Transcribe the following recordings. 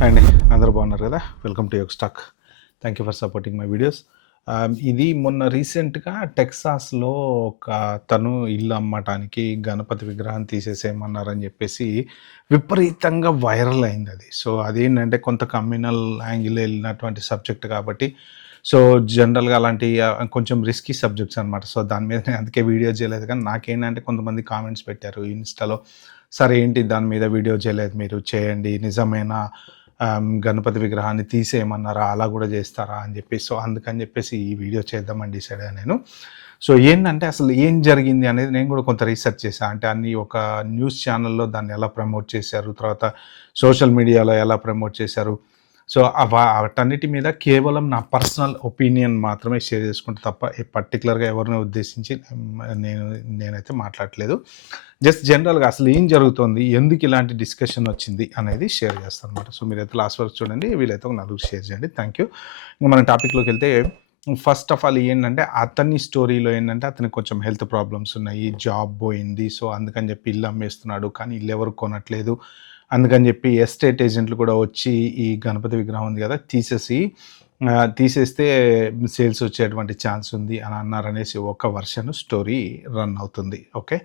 Hi అండి, అందరూ బాగున్నారు కదా. Welcome to Yog stack. Thank you for supporting my videos. ఇది మొన్న రీసెంట్గా టెక్సాస్లో ఒక తను ఇల్లు అమ్మటానికి గణపతి విగ్రహం తీసేసేయమన్నారని చెప్పేసి విపరీతంగా వైరల్ అయింది అది. సో అదేంటంటే కొంత కమ్యూనల్ యాంగిల్ వెళ్ళినటువంటి సబ్జెక్ట్ కాబట్టి సో జనరల్గా అలాంటి కొంచెం రిస్కీ సబ్జెక్ట్స్ అనమాట. సో దాని మీద నేను అందుకే వీడియో చేయలేదు. కానీ నాకేంటంటే కొంతమంది కామెంట్స్ పెట్టారు ఇన్స్టాలో, సరే ఏంటి దాని మీద వీడియో చేయలేదు, మీరు చేయండి, నిజమేనా, గణపతి విగ్రహాన్ని తీసేయమన్నారా, అలా కూడా చేస్తారా అని చెప్పి. సో అందుకని చెప్పేసి ఈ వీడియో చేద్దామని డిసైడ్ అయ్యాను నేను. సో ఏంటంటే అసలు ఏం జరిగింది అనేది నేను కూడా కొంత రీసెర్చ్ చేశాను. అంటే అన్ని ఒక న్యూస్ ఛానల్లో దాన్ని ఎలా ప్రమోట్ చేశారు, తర్వాత సోషల్ మీడియాలో ఎలా ప్రమోట్ చేశారు. సో వాటన్నిటి మీద కేవలం నా పర్సనల్ ఒపీనియన్ మాత్రమే షేర్ చేసుకుంటే తప్ప పర్టికులర్గా ఎవరిని ఉద్దేశించి నేనైతే మాట్లాడట్లేదు. జస్ట్ జనరల్గా అసలు ఏం జరుగుతుంది, ఎందుకు ఇలాంటి డిస్కషన్ వచ్చింది అనేది షేర్ చేస్తాను అనమాట. సో మీరైతే లాస్ట్ వరకు చూడండి, వీలైతే ఒక నలుగురు షేర్ చేయండి. Thank you. ఇంకా మన టాపిక్లోకి వెళ్తే, ఫస్ట్ ఆఫ్ ఆల్ ఏంటంటే అతని స్టోరీలో ఏంటంటే అతనికి కొంచెం హెల్త్ ప్రాబ్లమ్స్ ఉన్నాయి, జాబ్ పోయింది. సో అందుకని చెప్పి ఇల్లు అమ్మేస్తున్నాడు, కానీ ఇల్లు ఎవరు కొనట్లేదు. అందుకని చెప్పి ఎస్టేట్ ఏజెంట్లు కూడా వచ్చి ఈ గణపతి విగ్రహం ఉంది కదా తీసేస్తే సేల్స్ వచ్చేటువంటి ఛాన్స్ ఉంది అని అన్నారనేసి ఒక వర్షన్ స్టోరీ రన్ అవుతుంది. ఓకే,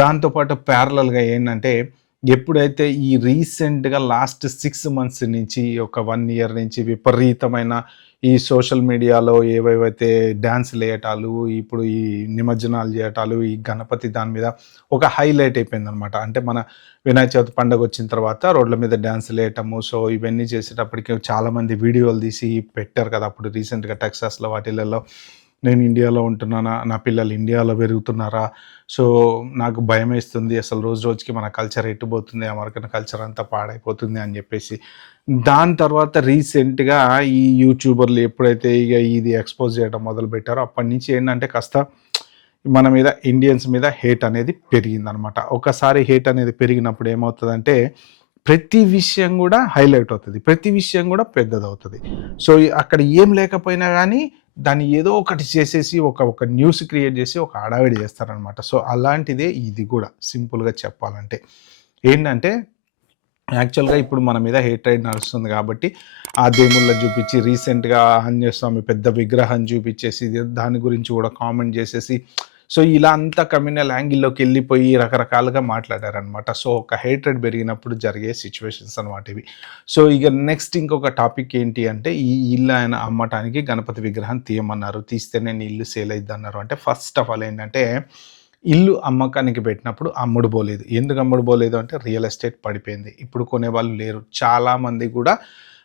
దాంతోపాటు ప్యారలల్గా ఏంటంటే ఎప్పుడైతే ఈ రీసెంట్గా లాస్ట్ 6 months నుంచి ఒక 1 year నుంచి విపరీతమైన ఈ సోషల్ మీడియాలో ఏవేవైతే డ్యాన్సులు వేయటాలు, ఇప్పుడు ఈ నిమజ్జనాలు చేయటాలు, ఈ గణపతి దాని మీద ఒక హైలైట్ అయిపోయిందనమాట. అంటే మన వినాయక చవితి పండుగ వచ్చిన తర్వాత రోడ్ల మీద డ్యాన్సులు వేయటము. సో ఇవన్నీ చేసేటప్పటికి చాలామంది వీడియోలు తీసి పెట్టారు కదా. అప్పుడు రీసెంట్గా టెక్సాస్లో వాటిలలో, నేను ఇండియాలో ఉంటున్నానా, నా పిల్లలు ఇండియాలో పెరుగుతున్నారా, సో నాకు భయం వేస్తుంది, అసలు రోజు రోజుకి మన కల్చర్ ఎట్టుపోతుంది, అమెరికన్ కల్చర్ అంతా పాడైపోతుంది అని చెప్పేసి. దాని తర్వాత రీసెంట్గా ఈ యూట్యూబర్లు ఎప్పుడైతే ఇక ఇది ఎక్స్పోజ్ చేయడం మొదలుపెట్టారో అప్పటి నుంచి ఏంటంటే కాస్త మన మీద, ఇండియన్స్ మీద హేట్ అనేది పెరిగిందనమాట. ఒకసారి హేట్ అనేది పెరిగినప్పుడు ఏమవుతుందంటే ప్రతి విషయం కూడా హైలైట్ అవుతుంది, ప్రతి విషయం కూడా పెద్దదవుతుంది. సో అక్కడ ఏం లేకపోయినా కానీ దాన్ని ఏదో ఒకటి చేసేసి ఒక న్యూస్ క్రియేట్ చేసి ఒక హడావిడి చేస్తారనమాట. సో అలాంటిదే ఇది కూడా, సింపుల్గా చెప్పాలంటే ఏంటంటే యాక్చువల్గా ఇప్పుడు మన మీద హేట్రైడ్ నడుస్తుంది కాబట్టి ఆ దేవుళ్ళ చూపించి రీసెంట్గా ఆంజనేయ స్వామి పెద్ద విగ్రహం చూపించేసి దాని గురించి కూడా కామెంట్ చేసేసి, సో ఇలా అంతా కమ్యూనల్ యాంగిల్లోకి వెళ్ళిపోయి రకరకాలుగా మాట్లాడారనమాట. సో ఒక హేట్రెడ్ పెరిగినప్పుడు జరిగే సిచ్యువేషన్స్ అనమాట ఇవి. సో ఇక నెక్స్ట్ ఇంకొక టాపిక్ ఏంటి అంటే, ఈ ఇల్లు ఆయన అమ్మటానికి గణపతి విగ్రహం తీయమన్నారు, తీస్తేనే నీ ఇల్లు సేల్ అయిద్ది అన్నారు. అంటే ఫస్ట్ ఆఫ్ ఆల్ ఏంటంటే ఇల్లు అమ్మకానికి పెట్టినప్పుడు అమ్ముడు పోలేదు. ఎందుకు అమ్ముడు పోలేదు అంటే రియల్ ఎస్టేట్ పడిపోయింది, ఇప్పుడు కొనేవాళ్ళు లేరు. చాలామంది కూడా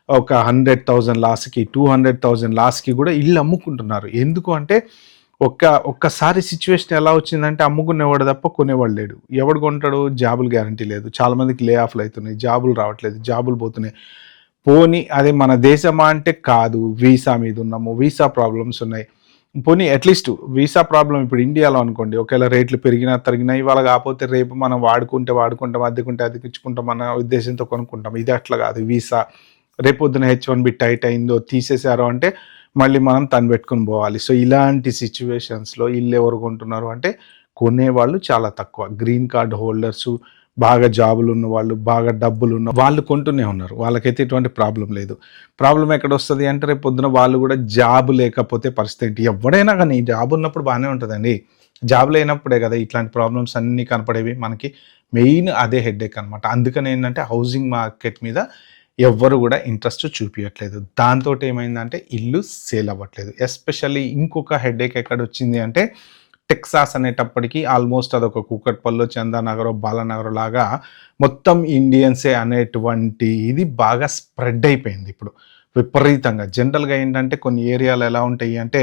ఒక 100,000 లాస్కి, 200,000 లాస్కి కూడా ఇల్లు అమ్ముకుంటున్నారు. ఎందుకు అంటే ఒక్కసారి సిచ్యువేషన్ ఎలా వచ్చిందంటే అమ్ముకునేవాడు తప్ప కొనేవాడు లేడు. ఎవడు కొంటాడు? జాబులు గ్యారంటీ లేదు, చాలామందికి లే ఆఫ్లు అవుతున్నాయి, జాబులు రావట్లేదు, జాబులు పోతున్నాయి. పోనీ అదే మన దేశమా అంటే కాదు, వీసా మీద ఉన్నాము, వీసా ప్రాబ్లమ్స్ ఉన్నాయి. పోనీ అట్లీస్ట్ వీసా ప్రాబ్లం ఇప్పుడు ఇండియాలో అనుకోండి, ఒకవేళ రేట్లు పెరిగినా తరిగినా ఇవాళ కాకపోతే రేపు మనం వాడుకుంటాం, అద్దెకించుకుంటాం అన్న ఉద్దేశంతో కొనుక్కుంటాం. ఇది అట్లా కాదు. వీసా రేపొద్దున H1B టైట్ అయిందో, తీసేశారో అంటే మళ్ళీ మనం తను పెట్టుకుని పోవాలి. సో ఇలాంటి సిచ్యువేషన్స్లో ఇల్లు ఎవరు కొంటున్నారు అంటే కొనేవాళ్ళు చాలా తక్కువ. గ్రీన్ కార్డ్ హోల్డర్సు, బాగా జాబులు ఉన్న వాళ్ళు, బాగా డబ్బులు ఉన్న వాళ్ళు కొంటూనే ఉన్నారు. వాళ్ళకైతే ఎటువంటి ప్రాబ్లం లేదు. ప్రాబ్లం ఎక్కడ వస్తుంది అంటే రేపు పొద్దున వాళ్ళు కూడా జాబ్ లేకపోతే పరిస్థితి ఏంటి? ఎవడైనా కానీ జాబ్ ఉన్నప్పుడు బాగానే ఉంటుందండి, జాబ్ లేనప్పుడే కదా ఇట్లాంటి ప్రాబ్లమ్స్ అన్నీ కనపడేవి మనకి. మెయిన్ అదే హెడ్ఏక్ అనమాట. అందుకని ఏంటంటే హౌసింగ్ మార్కెట్ మీద ఎవ్వరు కూడా ఇంట్రెస్ట్ చూపించట్లేదు. దాంతో ఏమైందంటే ఇల్లు సేల్ అవ్వట్లేదు. ఎస్పెషల్లీ ఇంకొక హెడ్ఏక్ ఎక్కడ వచ్చింది అంటే టెక్సాస్ అనేటప్పటికీ ఆల్మోస్ట్ అదొక కూకట్పల్లి, చందానగరం, బాలానగరం లాగా మొత్తం ఇండియన్సే అనేటువంటి ఇది బాగా స్ప్రెడ్ అయిపోయింది ఇప్పుడు విపరీతంగా. జనరల్గా ఏంటంటే కొన్ని ఏరియాలు ఎలా ఉంటాయి అంటే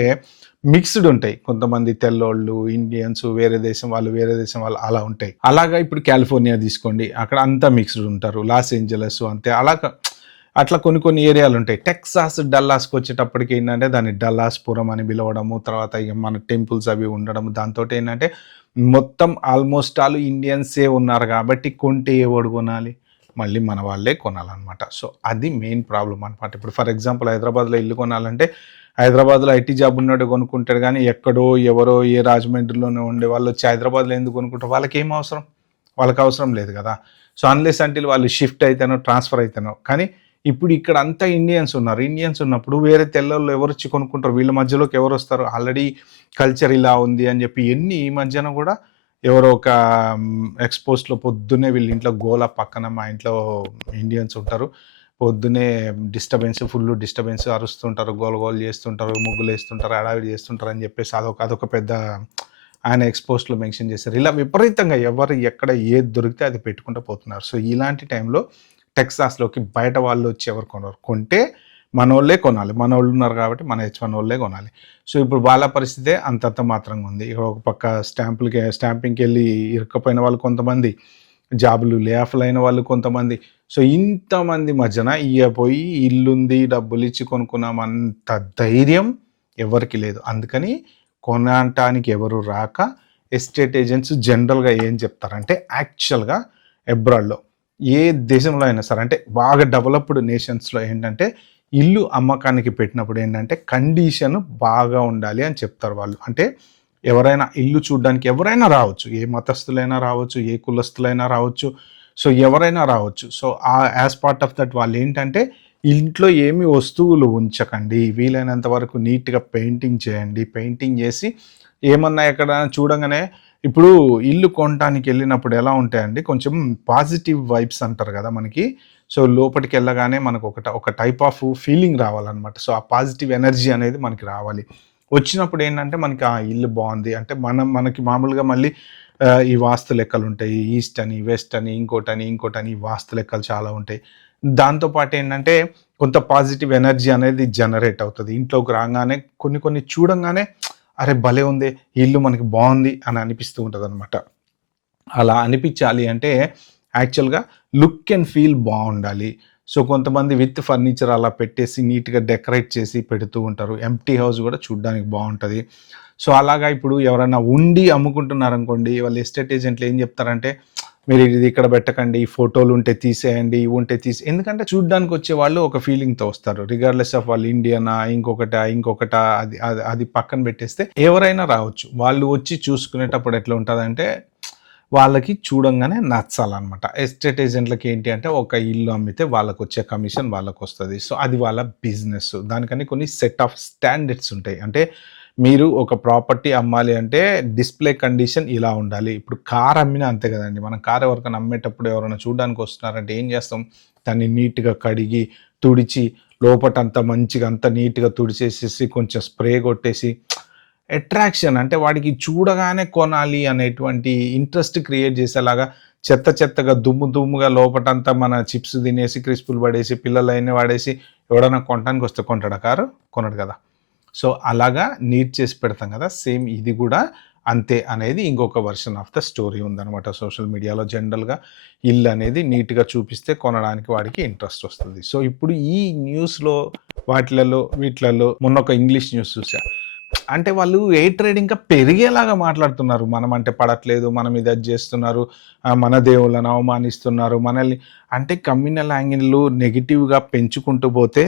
మిక్స్డ్ ఉంటాయి. కొంతమంది తెల్లోళ్ళు, ఇండియన్స్, వేరే దేశం వాళ్ళు అలా ఉంటాయి. అలాగా ఇప్పుడు కాలిఫోర్నియా తీసుకోండి, అక్కడ అంతా మిక్స్డ్ ఉంటారు. లాస్ ఏంజలస్ అంతే. అట్లా కొన్ని ఏరియాలు ఉంటాయి. టెక్సాస్, డల్లాస్కి వచ్చేటప్పటికి ఏంటంటే దాన్ని డల్లాస్పురం అని పిలవడము, తర్వాత ఇక మన టెంపుల్స్ అవి ఉండడం, దాంతో ఏంటంటే మొత్తం ఆల్మోస్ట్ ఆల్ ఇండియన్సే ఉన్నారు కాబట్టి కొంటే ఎవడు కొనాలి? మళ్ళీ మన వాళ్ళే కొనాలన్నమాట. సో అది మెయిన్ ప్రాబ్లం అనమాట. ఇప్పుడు ఫర్ ఎగ్జాంపుల్ హైదరాబాద్లో ఇల్లు కొనాలంటే హైదరాబాద్లో ఐటీ జాబ్ ఉన్నాడు కొనుక్కుంటాడు, కానీ ఎక్కడో ఎవరో ఏ రాజమండ్రిలోనే ఉండే వాళ్ళు వచ్చి హైదరాబాద్లో ఎందుకు కొనుక్కుంటారు? వాళ్ళకి ఏం అవసరం? వాళ్ళకి అవసరం లేదు కదా. సో అన్లెస్ అంటిల్ వాళ్ళు షిఫ్ట్ అయితేనో, ట్రాన్స్ఫర్ అయితేనో. కానీ ఇప్పుడు ఇక్కడ అంతా ఇండియన్స్ ఉన్నారు. ఇండియన్స్ ఉన్నప్పుడు వేరే తెల్లోళ్ళు ఎవరొచ్చి కొనుక్కుంటారు? వీళ్ళ మధ్యలోకి ఎవరొస్తారు? ఆల్రెడీ కల్చర్ ఇలా ఉంది అని చెప్పి ఈ మధ్యన గూడా ఎవరో ఒక ఎక్స్‌పోస్ట్‌లో పొద్దున్నే వీళ్ళ ఇంట్లో గోల పక్కన మా ఇంట్లో ఇండియన్స్ ఉంటారు. పొద్దున్నే ఫుల్లు డిస్టర్బెన్స్ అరుస్తుంటారు, గోల గోల చేస్తుంటారు, ముగ్గులేస్తుంటారు, హడావిడి చేస్తుంటారు అని చెప్పేసి అదొక పెద్ద ఆయన ఎక్స్‌పోస్ట్‌లో మెన్షన్ చేశారు. ఇలా విపరీతంగా ఎవరు ఎక్కడ ఏది దొరికితే అది పెట్టుకుంటూ పోతున్నారు. సో, ఇలాంటి టైంలో టెక్సాస్‌లోకి బయట వాళ్ళొచ్చి ఎవరు కొనరు. కొంటే మనోళ్ళే కొనాలి. మనోళ్ళున్నారు కాబట్టి మన హెచ్1 వోళ్ళే కొనాలి. సో, ఇప్పుడు వాళ్ళ పరిస్థితే అంతంత మాత్రంగా ఉంది. ఇక ఒక పక్క స్టాంపింగ్‌కెళ్ళి ఇరుక్కపోయిన వాళ్ళు కొంతమంది, జాబులు లే ఆఫ్‌లు అయిన వాళ్ళు కొంతమంది. సో, ఇంతమంది మధ్యన పోయి ఇల్లుంది, డబ్బులిచ్చి కొనుక్కున్నామంత ధైర్యం ఎవరికీ లేదు. అందుకని కొనటానికి ఎవరు రాక ఎస్టేట్ ఏజెంట్స్ జనరల్‌గా ఏం చెప్తారంటే యాక్చువల్‌గా అబ్రాడ్‌లో ఏ దేశంలో అయినా సరే అంటే బాగా డెవలప్డ్ నేషన్స్‌లో ఏంటంటే ఇల్లు అమ్మకానికి పెట్టినప్పుడు ఏంటంటే కండిషన్ బాగా ఉండాలి అని చెప్తారు వాళ్ళు. అంటే ఎవరైనా ఇల్లు చూడడానికి ఎవరైనా రావచ్చు. ఏ మతస్థులైనా రావచ్చు, ఏ కులస్తులైనా రావచ్చు. సో, ఎవరైనా రావచ్చు. So, as part of that వాళ్ళేంటంటే ఇంట్లో ఏమి వస్తువులు ఉంచకండి. వీలైనంత వరకు నీట్‌గా పెయింటింగ్ చేయండి. పెయింటింగ్ చేసి ఏమన్నా ఎక్కడైనా చూడంగానే ఇప్పుడు ఇల్లు కొనటానికెళ్ళినప్పుడు ఎలా ఉంటాయండి కొంచెం పాజిటివ్ వైబ్స్ అంటారు గదా! మనకి. సో, లోపటికెళ్ళగానే మనకు ఒక టైప్ ఆఫ్ ఫీలింగ్ రావాలనమాట. సో, ఆ పాజిటివ్ ఎనర్జీ అనేది మనకి రావాలి. వచ్చినప్పుడు ఏంటంటే మనకి ఆ ఇల్లు బావుంది. అంటే మనకి మామూలుగా మళ్ళీ ఈ వాస్తు లెక్కలుంటాయి. ఈస్ట్ అని, వెస్ట్ అని, ఇంకోటని ఈ వాస్తు లెక్కలు చాలా ఉంటాయి. దాంతో పాటేంటంటే కొంత పాజిటివ్ ఎనర్జీ అనేది జనరేట్ అవుతది. ఇంట్లోకి రాంగానే కొన్ని చూడంగానే అరే! భలే ఉందే! ఈ ఇల్లు మనకి బావుంది అని అనిపిస్తూ ఉంటదనమాట. అలా అనిపిచ్చాలి అంటే యాక్చువల్‌గా లుక్ అండ్ ఫీల్ బావుండాలి. సో, కొంతమంది విత్ ఫర్నిచర్ అలా పెట్టేసి నీట్‌గా డెకరేట్ చేసి పెడుతూ ఉంటారు. ఎంప్టీ హౌస్ గూడా చూడ్డానికి బావుంటది. సో, అలాగా ఇప్పుడు ఎవరైనా ఉండి అమ్ముకుంటున్నారనుకోండి, వాళ్ళు ఎస్టేట్ ఏజెంట్లు ఏం జెప్తారంటే, మీరు ఇది ఇక్కడ పెట్టకండి, ఫోటోలుంటే తీసేయండి, ఇవుంటే ఎందుకంటే చూడ్డానికొచ్చే వాళ్ళు ఒక ఫీలింగ్‌తో వస్తారు. రిగార్డ్‌లెస్ ఆఫ్ వాళ్ళు ఇండియనా, ఇంకొకటా అది పక్కన పెట్టేస్తే ఎవరైనా రావచ్చు. వాళ్ళు వచ్చి చూసుకునేటప్పుడు ఎట్లా ఉంటదంటే వాళ్ళకి చూడంగానే నచ్చాలనమాట. ఎస్టేట్ ఏజెంట్‌లకి ఏంటి అంటే ఒక ఇల్లు అమ్మితే వాళ్ళకొచ్చే కమిషన్ వాళ్ళకొస్తది. సో, అది వాళ్ళ బిజినెస్. దానికని కొన్ని సెట్ ఆఫ్ స్టాండర్డ్స్ ఉంటాయి. అంటే మీరు ఒక ప్రాపర్టీ అమ్మాలి అంటే డిస్‌ప్లే కండిషన్ ఇలా ఉండాలి. ఇప్పుడు కార్ అమ్మినా అంతే గదండీ. మనం కార్ ఎవరికైనా అమ్మేటప్పుడు ఎవరైనా చూడ్డానికి వస్తున్నారంటే ఏం జేస్తాం? దాన్ని నీట్‌గా కడిగి, తుడిచి లోపటంతా మంచిగా అంతా నీట్‌గా తుడిచేసేసి కొంచెం స్ప్రే కొట్టేసి అట్రాక్షన్ అంటే వాడికి చూడగానే కొనాలి అనేటువంటి ఇంట్రెస్ట్ క్రియేట్ చేసేలాగా చెత్తగా దుమ్ముగా లోపటంతా మన చిప్స్ తినేసి క్రిస్పులు పడేసి పిల్లలైన వాడేసి ఎవడన్నా కొనడానికి వస్తే కొంటాడా కారు? కొనడు కదా! సో, అలాగా నీట్ చేసి పెడతాం కదా! సేమ్ ఇది కూడా అంతే అనేది ఇంకొక వర్షన్ ఆఫ్ ద స్టోరీ ఉందనమాట. సోషల్ మీడియాలో జనరల్‌గా ఇల్లు అనేది నీట్‌గా చూపిస్తే కొనడానికి వాడికి ఇంట్రెస్ట్ వస్తది. సో, ఇప్పుడు ఈ న్యూస్‌లో వీటిలలో మొన్న ఒక ఇంగ్లీష్ న్యూస్ చూసా. అంటే వాళ్ళు ఎయిర్ ట్రేడ్ ఇంకా పెరిగేలాగా మాట్లాడుతున్నారు. మనం అంటే పడట్లేదు, మన మీద అది జేస్తున్నారు, మన దేవుళ్ళని అవమానిస్తున్నారు, మనల్ని అంటే కమ్యూనల్ యాంగిల్‌లు నెగెటివ్‌గా పెంచుకుంటూ పోతే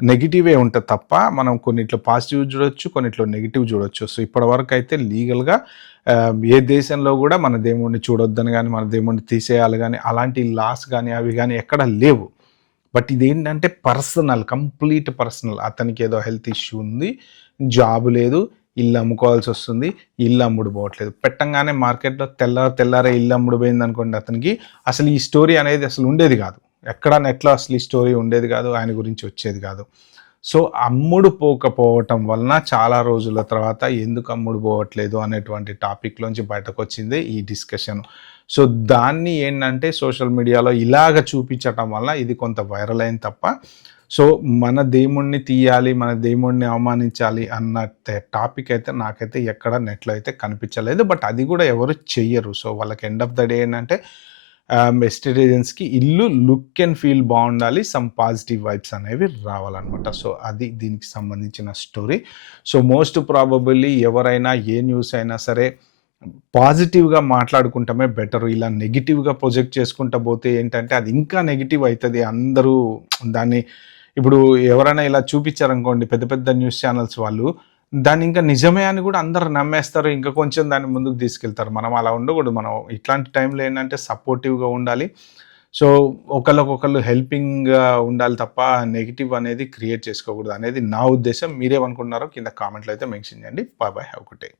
నెగెటివే ఉంటది తప్ప, మనం కొన్నిట్లో పాజిటివ్ జూడొచ్చు, కొన్నిట్లో నెగెటివ్ జూడొచ్చు. సో, ఇప్పటివరకైతే లీగల్‌గా ఏ దేశంలో గూడా మన దేవుడిని చూడొద్దని గాని, మన దేవుడిని తీసేయాలి గాని, అలాంటి లాస్ గాని, అవి గాని ఎక్కడ లేవు. బట్ ఇదేంటంటే కంప్లీట్ పర్సనల్. అతనికేదో హెల్త్ ఇష్యూ ఉంది. జాబ్ లేదు. ఇల్లు అమ్ముకోవాల్సొస్తుంది. ఇల్లు అమ్ముడు పోవట్లేదు. పెట్టంగానే మార్కెట్‌లో తెల్లారే ఇల్లు అమ్ముడు పోయిందనుకోండి అతనికి, అసలు ఈ స్టోరీ అనేది అసలు ఉండేది గాదు. ఎక్కడ నెట్‌లో అసలు ఈ స్టోరీ ఉండేది గాదు. ఆయన గురించి వచ్చేది గాదు. సో, అమ్ముడు పోకపోవటం వలన చాలా రోజుల తర్వాత ఎందుకు అమ్ముడు పోవట్లేదు అనేటువంటి టాపిక్‌లోంచి బయటకొచ్చిందే ఈ డిస్కషన్. సో, దాన్ని ఏంటంటే సోషల్ మీడియాలో ఇలాగ చూపించటం వల్ల ఇది కొంత వైరల్ అయింది తప్ప, సో, మన దేవుడిని తీయాలి, మన దేవుడిని అవమానించాలి అన్న టాపిక్ అయితే నాకైతే ఎక్కడ నెట్‌లో అయితే కనిపించలేదు. బట్ అది కూడా ఎవరు చెయ్యరు. సో, వాళ్ళకి ఎండ్ ఆఫ్ ద డే ఏంటంటే ఎస్టేట్ ఏజెంట్స్‌కి ఇల్లు లుక్ అండ్ ఫీల్ బావుండాలి. సమ్ పాజిటివ్ వైబ్స్ అనేవి రావాలనమాట. సో, అది దీనికి సంబంధించిన స్టోరీ. సో, మోస్ట్ ప్రాబబుల్లీ ఎవరైనా ఏ న్యూస్ అయినా సరే పాజిటివ్‌గా మాట్లాడుకుంటమే బెటరు. ఇలా నెగెటివ్‌గా ప్రొజెక్ట్ చేసుకుంటా పోతే ఏంటంటే అది ఇంకా నెగెటివ్ అయితది. అందరూ దాన్ని ఇప్పుడు ఎవరైనా ఇలా చూపిచ్చారనుకోండి పెద్ద పెద్ద న్యూస్ ఛానెల్స్ వాళ్ళు, దాన్ని ఇంకా నిజమే అని గూడా అందరూ నమ్మేస్తారు. ఇంకా కొంచెం దాన్ని ముందుకు తీసుకెళ్తారు. మనం అలా ఉండకూడదు. మనం ఇట్లాంటి టైంలో ఏంటంటే సపోర్టివ్‌గా ఉండాలి. సో ఒకళ్ళకొకళ్ళు హెల్పింగ్‌గా ఉండాలి తప్ప నెగెటివ్ అనేది క్రియేట్ చేసుకోకూడదు అనేది నా ఉద్దేశం. మీరేమనుకుంటున్నారో కింద కామెంట్‌లో అయితే మెన్షన్ చేయండి. Bye bye. Have a good day.